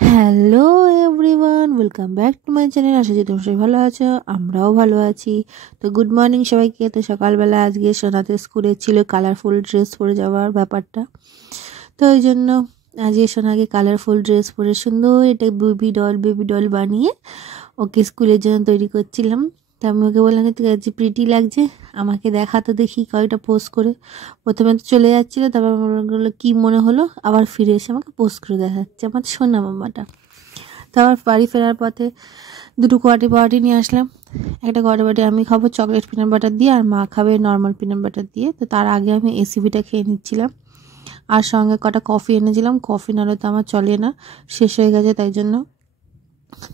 Hello everyone, welcome back to my channel. আশা করি তোমরা সবাই ভালো আছো, আমরাও ভালো আছি। তো গুড মর্নিং সবাইকে। তো সকালবেলা আজকে সোনাতে স্কুলে ছিল কালারফুল ড্রেস পরে যাওয়ার ব্যাপারটা, তো ওই জন্য আজকে সোনাকে কালারফুল ড্রেস পরে সুন্দর এটা বেবি ডল বানিয়ে ওকে স্কুলের জন্য তৈরি করছিলাম। তা আমি ওকে বললাম ঠিক আছে, প্রিটি লাগছে, আমাকে দেখা তো দেখি কয়টা পোস্ট করে। প্রথমে তো চলে যাচ্ছিলো, তারপর মনে কী মনে হলো আবার ফিরে এসে আমাকে পোস্ট করে দেখাচ্ছে আমার সোনা মাম্মাটা। তারপর বাড়ি ফেরার পথে দুটো কোয়াটি পাওয়াটি নিয়ে আসলাম। একটা কোয়াটি পাওয়াটি আমি খাবো চকলেট পিনাট বাটার দিয়ে, আর মা খাবে নর্মাল পিনাট বাটার দিয়ে। তো তার আগে আমি এসিবিটা খেয়ে নিচ্ছিলাম, আর সঙ্গে কটা কফি এনেছিলাম। কফি নাহলে তো আমার চলে না, শেষ হয়ে গেছে তাই জন্য।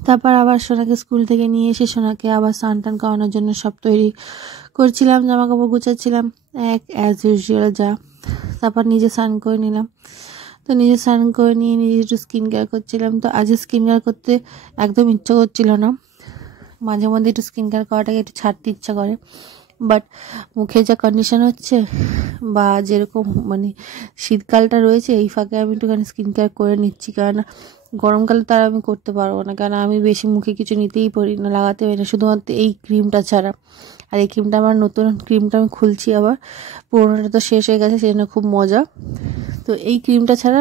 তারপর আবার সোনাকে স্কুল থেকে নিয়ে এসে সোনাকে আবার স্নান টান করানোর জন্য সব তৈরি করছিলাম, জামা কাপড় গুছাচ্ছিলাম অ্যাজ ইউজুয়াল যা। তারপর নিজে স্নান করে নিলাম। তো নিজে স্নান করে নিয়ে নিজে একটু স্কিন কেয়ার করছিলাম। তো আজ স্কিন কেয়ার করতে একদম ইচ্ছা করছিল না, মাঝে মধ্যে একটু স্কিন কেয়ার করাটাকে একটু ছাড়তে ইচ্ছা করে, বাট মুখে যা কন্ডিশন হচ্ছে বা যেরকম মানে শীতকালটা রয়েছে, এই ফাঁকে আমি একটুখানি স্কিন কেয়ার করে নিচ্ছি। কারণ গরমকালে তার আমি করতে পারবো না, কারণ আমি বেশি মুখে কিছু নিতেই পারি না, লাগাতে পারি না, শুধুমাত্র এই ক্রিমটা ছাড়া। আর এই ক্রিমটা আমার নতুন ক্রিমটা আমি খুলছি, আবার পুরোনোটা তো শেষ হয়ে গেছে, সেজন্য খুব মজা। তো এই ক্রিমটা ছাড়া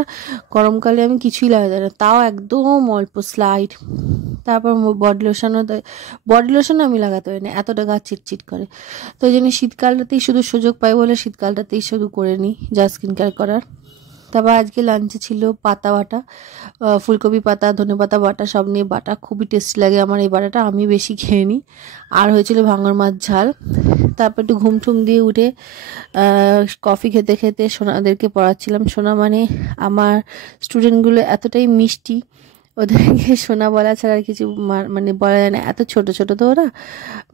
গরমকালে আমি কিছুই লাগাতে না, তাও একদম অল্প স্লাইড। তারপর বডি লোশনও আমি লাগাতে পারি না, এতটা গা চিটচিট করে। তো ওই জন্য শীতকালটাতেই শুধু সুযোগ পাই বলে শীতকালটাতেই শুধু করে নিই যা স্কিন কেয়ার করার। তারপর আজকে লাঞ্চে ছিল পাতা বাটা, ফুলকপি পাতা, ধনেপাতা বাটা, সব নিয়ে বাটা, খুবই টেস্টি লাগে আমার এই বাটাটা, আমি বেশি খেয়ে নিই। আর হয়েছিল ভাঙর মাছ ঝাল। তারপর একটু ঘুম দিয়ে উঠে কফি খেতে খেতে সোনাদেরকে পড়াচ্ছিলাম। সোনা মানে আমার স্টুডেন্টগুলো এতটাই মিষ্টি, ওদেরকে সোনা বলা ছাড়া আর কিছু মানে বলা যায় না, এত ছোট ছোট তো ওরা,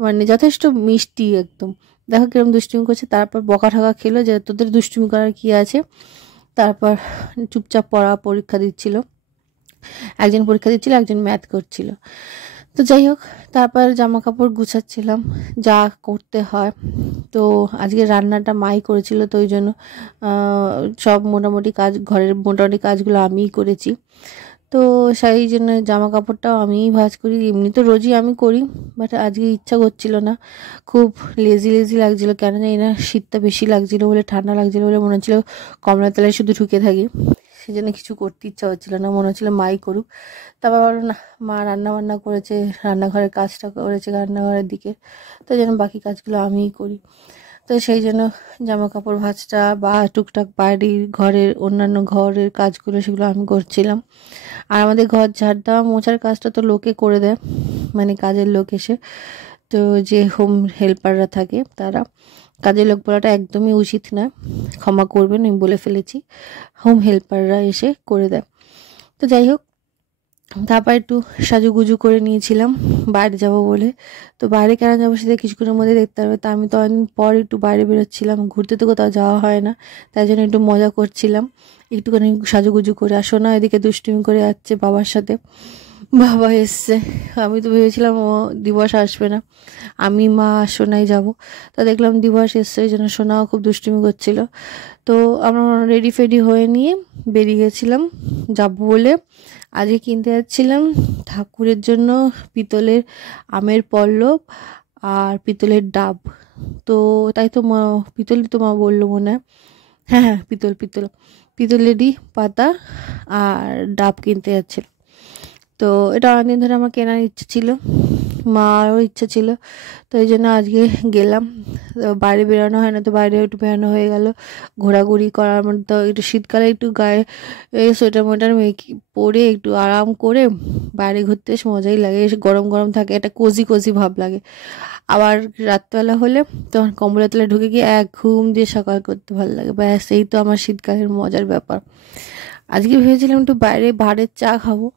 মানে যথেষ্ট মিষ্টি একদম। দেখো কিরম দুষ্টুমি করছে। তারপর বকা ঠকা খেলো যে তোদের দুষ্টুমি করার কি আছে। তারপর চুপচাপ পরীক্ষা দিচ্ছিল, একজন পরীক্ষা দিচ্ছিল, একজন ম্যাথ করছিল। তো যাই হোক, তারপর জামা কাপড় গুছাচ্ছিলাম, যা করতে হয়। তো আজকে রান্নাটা মাই করেছিল, তো ওই জন্য সব মোটামুটি কাজ, ঘরের মোটামুটি কাজগুলো আমিই করেছি। তো সেই জন্য জামা কাপড়টাও আমিই ভাঁজ করি, এমনি তো রোজই আমি করি, বাট আজকে ইচ্ছা করছিল না, খুব লেজি লাগছিলো। কেন জানি না, শীতটা বেশি লাগছিলো বলে, ঠান্ডা লাগছিলো বলে মনে হচ্ছিলো কমলার তলায় শুধু ঢুকে থাকি, সেই জন্য কিছু করতে ইচ্ছা হচ্ছিলো না, মনে হচ্ছিলো মাই করুক। তারপর বলো না, মা রান্না বান্না করেছে, রান্নাঘরের কাজটা করেছে রান্নাঘরের দিকে, তো যেন বাকি কাজগুলো আমিই করি। তো সেই জন্য জামা কাপড় ভাঁজটা বা টুকটাক বাড়ির ঘরের অন্যান্য ঘরের কাজগুলো সেগুলো আমি করছিলাম। আর আমাদের ঘর ঝাড় দেওয়া মোছার কাজটা তো লোকে করে দেয়, মানে কাজের লোক এসে। তো যে হোম হেল্পাররা থাকে তারা, কাজের লোক বলাটা একদমই উচিত না, ক্ষমা করবেন আমি বলে ফেলেছি, হোম হেল্পাররা এসে করে দেয়। তো যাই হোক, তারপর একটু সাজুগুজু করে নিয়েছিলাম বাইরে যাব বলে। তো বাইরে কেন যাবো সেটা কিছুক্ষণের মধ্যে দেখতে হবে। তা আমি তো অনেকদিন পর একটু বাইরে বেরোচ্ছিলাম, ঘুরতে তো কোথাও যাওয়া হয় না, তাই জন্য একটু মজা করছিলাম একটুখানি সাজুগুজু করে। আর শোনা এদিকে দুষ্টুমি করে যাচ্ছে বাবার সাথে, বাবা এসছে। আমি তো ভেবেছিলাম ও দিবস আসবে না, আমি মা সোনাই যাব। তা দেখলাম দিবস এসছে, ওই জন্য সোনাও খুব দুষ্টুমি করছিল। তো আমরা রেডি ফেডি হয়ে নিয়ে বেরিয়ে গেছিলাম যাবো বলে। আজকে কিনতে যাচ্ছিলাম ঠাকুরের জন্য পিতলের আমের পল্লব আর পিতলের ডাব। তো তাই তো মা, পিতলই তো মা বললো মনে হয়, হ্যাঁ পিতলেরই পাতা আর ডাব কিনতে যাচ্ছিল। তো এটা অনেকদিন ধরে আমার কেনার ইচ্ছে ছিল, মারও ইচ্ছা ছিল, তো এই জন্য আজকে গেলাম। বাইরে বেরোনো হয় না, তো বাইরে একটু বেরোনো হয়ে গেল, ঘোরাঘুরি করার মধ্যে। তো একটু শীতকালে একটু গায়ে সোয়েটার মোয়েটার পরে একটু আরাম করে বাইরে ঘুরতে বেশ মজাই লাগে, গরম গরম থাকে, একটা কোজি ভাব লাগে। আবার রাতবেলা হলে তখন কম্বলের তলায় ঢুকে গিয়ে এক ঘুম দিয়ে সকাল করতে ভালো লাগে, ব্যাস এই তো আমার শীতকালের মজার ব্যাপার। আজকে ভেবেছিলাম একটু বাইরে ভাঁড়ের চা খাবো,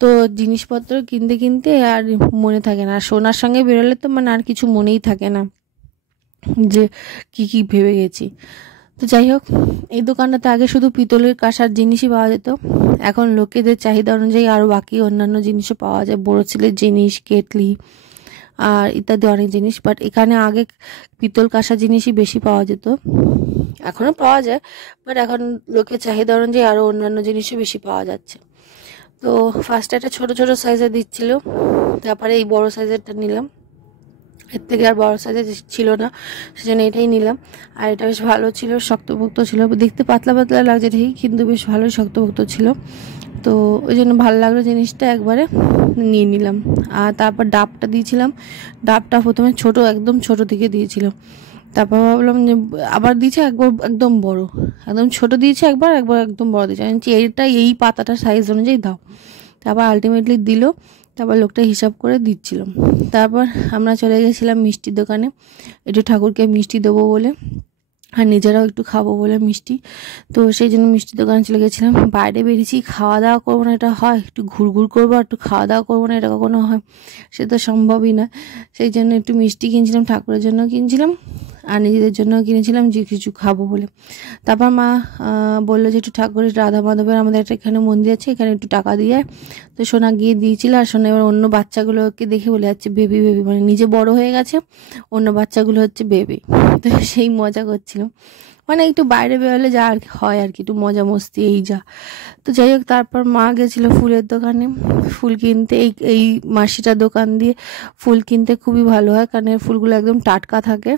তো জিনিসপত্র কিনতে আর মনে থাকে না। আর সোনার সঙ্গে বেরোলে তো মানে আর কিছু মনেই থাকে না যে কি ভেবে গেছি। তো যাই হোক, এই দোকানটাতে আগে শুধু পিতলের কাঁসার জিনিসই পাওয়া যেত, এখন লোকেদের চাহিদা অনুযায়ী আরও বাকি অন্যান্য জিনিসও পাওয়া যায়, বড় ছেলের জিনিস, কেটলি আর ইত্যাদি অনেক জিনিস। বাট এখানে আগে পিতল কাঁসা জিনিসই বেশি পাওয়া যেত, এখনও পাওয়া যায়, বাট এখন লোকের চাহিদা অনুযায়ী আরও অন্যান্য জিনিসও বেশি পাওয়া যাচ্ছে। তো ফার্স্টে একটা ছোটো ছোটো সাইজের দিচ্ছিল, তারপরে এই বড় সাইজেরটা নিলাম। এর থেকে আর বড় সাইজের ছিল না, সেজন্য এটাই নিলাম। আর এটা বেশ ভালো ছিল, শক্তপোক্ত ছিল, দেখতে পাতলা পাতলা লাগছে ঠিকই, কিন্তু বেশ ভালোই শক্তপোক্ত ছিল। তো ওই জন্য ভালো লাগলো জিনিসটা, একবারে নিয়ে নিলাম। আর তারপর ডাবটা দিয়েছিলাম, ডাবটা প্রথমে ছোট, একদম ছোট থেকে দিয়েছিলাম। তারপর ভাবলাম যে আবার দিয়েছে একবার একদম বড়, একদম ছোট দিয়েছে একবার, একবার একদম বড় দিয়েছে। আমি এইটা এই পাতাটার সাইজ অনুযায়ী দাও। তারপর আলটিমেটলি দিল। তারপর লোকটা হিসাব করে দিচ্ছিল। তারপর আমরা চলে গেছিলাম মিষ্টির দোকানে, একটু ঠাকুরকে মিষ্টি দেবো বলে, আর নিজেরাও একটু খাবো বলে মিষ্টি। তো সেই জন্য মিষ্টির দোকানে চলে গেছিলাম। বাইরে বেরিয়েছি, খাওয়া দাওয়া করবো না এটা হয়, একটু ঘুরঘুর করবো আর একটু খাওয়া দাওয়া করবো না এটা কখনো হয়? সে তো সম্ভবই না। সেই জন্য একটু মিষ্টি কিনছিলাম, ঠাকুরের জন্য কিনছিলাম আর নিজেদের জন্য কিনেছিলাম যে কিছু খাবো বলে। তারপর মা বললো যে একটু ঠাকুরের রাধা মাধবের আমাদের একটা এখানে মন্দির আছে, এখানে একটু টাকা দিয়ে। তো সোনা গিয়ে দিয়েছিল, আর সোনা এবার অন্য বাচ্চাগুলোকে দেখে বলে যাচ্ছে বেবি বেবি, মানে নিজে বড় হয়ে গেছে, অন্য বাচ্চাগুলো হচ্ছে বেবি। তো সেই মজা করছিল, মানে একটু বাইরে বেরোলে যা আর কি হয় আর কি, একটু মজা মস্তি এই যা। তো যাই হোক, তারপর মা গেছিলো ফুলের দোকানে ফুল কিনতে। এই মাসিটার দোকান দিয়ে ফুল কিনতে খুবই ভালো হয়, কারণ এর ফুলগুলো একদম টাটকা থাকে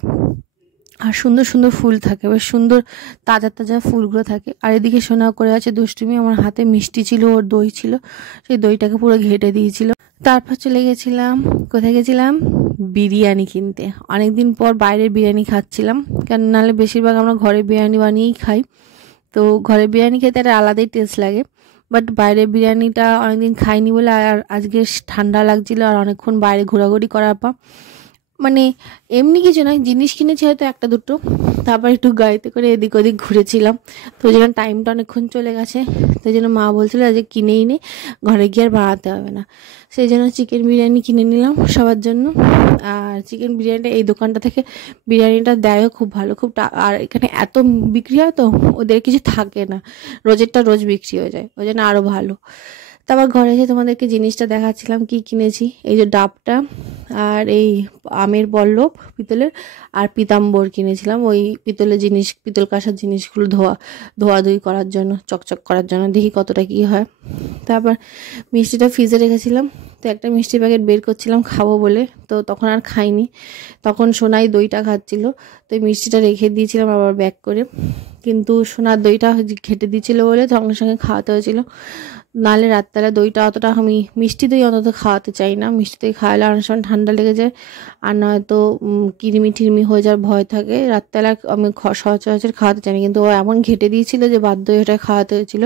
আর সুন্দর সুন্দর ফুল থাকে, বেশ সুন্দর তাজা তাজা ফুলগুলো থাকে। আর এদিকে সোনা করে আছে দুষ্টুমি, আমার হাতে মিষ্টি ছিল, ওর দই ছিল, সেই দইটাকে পুরো ঘেটে দিয়েছিল। তারপর চলে গেছিলাম, কোথায় গেছিলাম, বিরিয়ানি কিনতে। অনেকদিন পর বাইরের বিরিয়ানি খাচ্ছিলাম, কেন নাহলে বেশিরভাগ আমরা ঘরে বিরিয়ানি বানিয়েই খাই। তো ঘরে বিরিয়ানি খেতে একটা আলাদাই টেস্ট লাগে, বাট বাইরের বিরিয়ানিটা অনেকদিন খাইনি বলে আর আজকে ঠান্ডা লাগছিল, আর অনেকক্ষণ বাইরে ঘোরাঘুরি করার পর, মানে এমনি কিছু নয়, জিনিস কিনেছি হয়তো একটা দুটো, তারপর একটু গাড়িতে করে এদিক ওদিক ঘুরেছিলাম। তো ওই জন্য টাইমটা অনেকক্ষণ চলে গেছে। তো ওই জন্য মা বলছিল যে কিনেই নে, ঘরে গিয়ে আর বানাতে হবে না। সেই জন্য চিকেন বিরিয়ানি কিনে নিলাম সবার জন্য। আর চিকেন বিরিয়ানিটা এই দোকানটা থেকে বিরিয়ানিটা দেয়ও খুব ভালো, খুব আর এখানে এত বিক্রি হয় তো ওদের কিছু থাকে না, রোজেরটা রোজ বিক্রি হয়ে যায়, ওই জন্য আরও ভালো। তারপর ঘরে এসে তোমাদেরকে জিনিসটা দেখাচ্ছিলাম কি কিনেছি। এই যে ডাবটা আর এই আমের পল্লব পিতলের, আর পিতাম্বর কিনেছিলাম, ওই পিতলের জিনিস, পিতল কাঁসার জিনিসগুলো ধোয়াধুয়ি করার জন্য, চকচক করার জন্য, দেখি কতটা কি হয়। তারপর মিষ্টিটা ফ্রিজে রেখেছিলাম, তো একটা মিষ্টি প্যাকেট বের করছিলাম খাবো বলে, তো তখন আর খাইনি, তখন সোনাই দইটা খাচ্ছিল। তো এই মিষ্টিটা রেখে দিয়েছিলাম আবার ব্যাক করে, কিন্তু সোনার দইটা ঘেটে দিয়েছিল বলে সঙ্গে সঙ্গে খাওয়াতে হয়েছিল, নাহলে রাত্রেবেলা দইটা অতটা, আমি মিষ্টি দই অন্তত খাওয়াতে চাই না, মিষ্টি দই খাওয়ালে অনেক সময় ঠান্ডা লেগে যায়, আর নয়তো কিরমি টিরমি হয়ে যাওয়ার ভয় থাকে। রাত্রেবেলা আমি সচরাচর খাওয়াতে চাই না, কিন্তু ও এমন ঘেটে দিয়েছিল যে বাধ্য হয়ে ওটা খাওয়াতে হয়েছিল,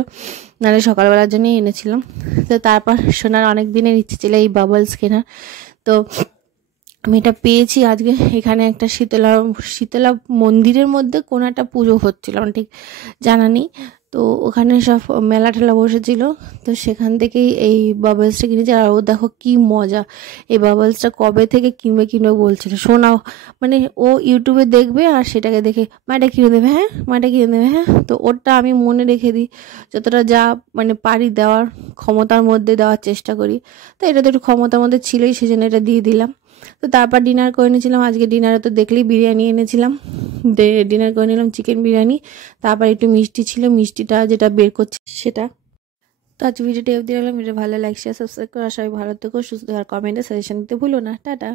নাহলে সকালবেলার জন্যই এনেছিলাম। তো তারপর সোনার অনেক দিনের ইচ্ছে ছিল এই বাবলস কেনার, তো আমি এটা পেয়েছি আজকে। এখানে একটা শীতলা মন্দিরের মধ্যে কোনো একটা পুজো হচ্ছিল, আমার ঠিক জানা নেই। তো ওখানে সব মেলা ঠেলা বসেছিল, তো সেখান থেকেই এই বাবলসটা কিনেছি। আর ও দেখো কি মজা, এই বাবলসটা কবে থেকে কিনবে কিনবে বলছিল। শোনাও, মানে ও ইউটিউবে দেখবে আর সেটাকে দেখে মা এটা কিনে দেবে, হ্যাঁ মা এটা কিনে দেবে, হ্যাঁ। তো ওরটা আমি মনে রেখে দিই, যতটা যা মানে পারি দেওয়ার, ক্ষমতার মধ্যে দেওয়ার চেষ্টা করি। তো এটা তো একটু ক্ষমতার মধ্যে ছিলই, সেজন্য এটা দিয়ে দিলাম। তো তারপর ডিনার করে নিয়েছিলাম। আজকে ডিনারে তো দেখলেই বিরিয়ানি এনেছিলাম, ডিনার করে নিলাম চিকেন বিরিয়ানি। তারপর একটু মিষ্টি ছিল, মিষ্টিটা যেটা বের করছি সেটা। তো আজ ভিডিওটি অবধি রাখলাম। ভিডিও ভালো, লাইক শেয়ার সাবস্ক্রাইব করা, সবাই ভালো থেকো, সুস্থ, আর কমেন্টে সাজেশন দিতে ভুলো না। টাটা।